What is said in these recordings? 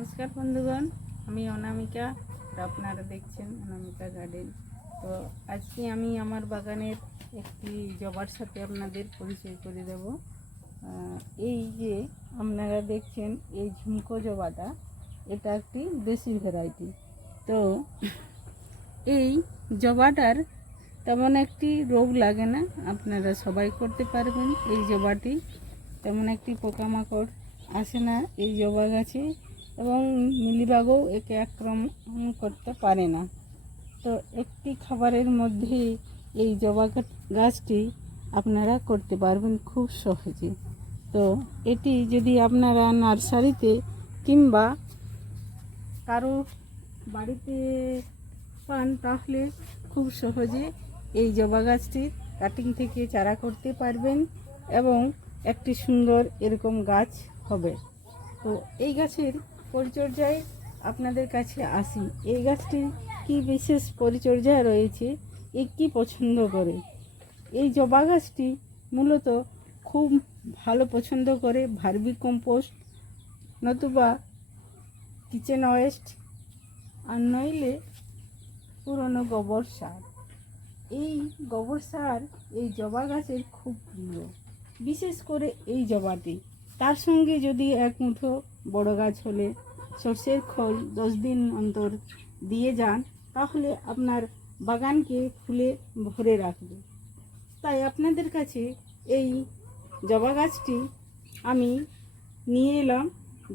নমস্কার বন্ধুগণ, আমি অনামিকা আর আপনারা দেখছেন অনামিকা গার্ডেন। তো আজকে আমি আমার বাগানের একটি জবার সাথে আপনাদের পরিচয় করে দেব। এই যে আপনারা দেখছেন এই ঝুমকো জবাটা, এটা একটি দেশি ভ্যারাইটি। তো এই জবাটার তেমন একটি রোগ লাগে না, আপনারা সবাই করতে পারবেন। এই জবাটি তেমন একটি পোকামাকড় আসে না এই জবা গাছে, এবং মিলিবাগও একে আক্রমণ করতে পারে না। তো একটি খাবারের মধ্যে এই জবা গাছটি আপনারা করতে পারবেন খুব সহজে। তো এটি যদি আপনারা নার্সারিতে কিংবা কারো বাড়িতে পান, তাহলে খুব সহজে এই জবা গাছটি কাটিং থেকে চারা করতে পারবেন এবং একটি সুন্দর এরকম গাছ হবে। তো এই গাছের পরিচর্যায় আপনাদের কাছে আসি। এই গাছটির কি বিশেষ পরিচর্যা রয়েছে, এ কী পছন্দ করে। এই জবা গাছটি মূলত খুব ভালো পছন্দ করে ভার্মি কম্পোস্ট নতুবা কিচেন ওয়েস্ট, আর নইলে পুরনো গোবর সার। এই গোবর সার এই জবা গাছের খুব প্রিয়, বিশেষ করে এই জবাটি। তার সঙ্গে যদি এক মুঠো বড় গাছ হলে সর্ষের খোল 10 দিন অন্তর দিয়ে যান, তাহলে আপনার বাগানকে ফুলে ভরে রাখবে। তাই আপনাদের কাছে এই জবা গাছটি আমি নিয়ে এলাম,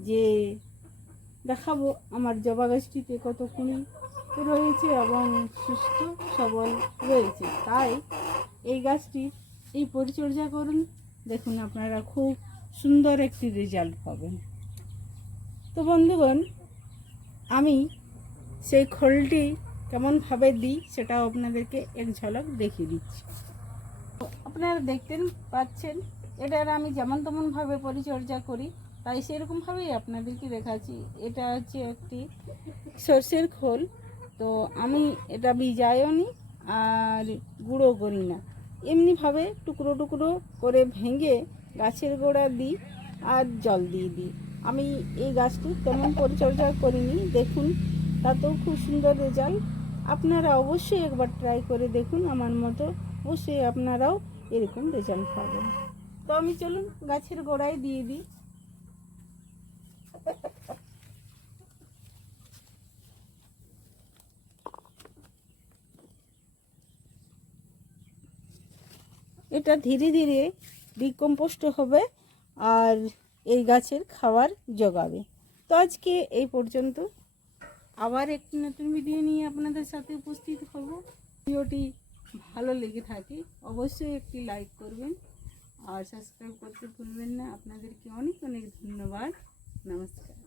যে দেখাবো আমার জবা গাছটিতে কত কুঁড়ি রয়েছে এবং সুস্থ সবল রয়েছে। তাই এই গাছটি এই পরিচর্যা করুন, দেখুন আপনারা খুব সুন্দর একটি রেজাল্ট পাবেন। তো বন্ধুগণ, আমি সেই খোলটি কেমনভাবে দিই সেটাও আপনাদেরকে এক ঝলক দেখিয়ে দিচ্ছি। আপনারা দেখতেন পাচ্ছেন, এটার আমি যেমন তেমনভাবে পরিচর্যা করি, তাই সেরকমভাবেই আপনাদেরকে দেখাচ্ছি। এটা হচ্ছে একটি সর্ষের খোল। তো আমি এটা ভিজাইও নি আর গুঁড়ো করি না, এমনিভাবে টুকরো টুকরো করে ভেঙে গাছের গোড়া দিই আর জল দিয়ে দিই। আমি এই গাছটি তেমন পরিচর্যা করিনি, দেখুন তাতেও খুব সুন্দর রেজাল্ট। আপনারা অবশ্যই একবার ট্রাই করে দেখুন আমার মতো, অবশ্যই আপনারাও এরকম রেজাল্ট পাবেন। তো আমি চলুন গাছের গোড়ায় দিয়ে দিই। এটা ধীরে ধীরে ডিকম্পোস্ট হবে আর এই গাছের খাবার জোগাবে। তো আজকে এই পর্যন্ত, আবার একটি নতুন ভিডিও নিয়ে আপনাদের সাথে উপস্থিত হব। ভিডিওটি ভালো লেগে থাকে অবশ্যই একটি লাইক করবেন আর সাবস্ক্রাইব করতে ভুলবেন না। আপনাদেরকে অনেক অনেক ধন্যবাদ। নমস্কার।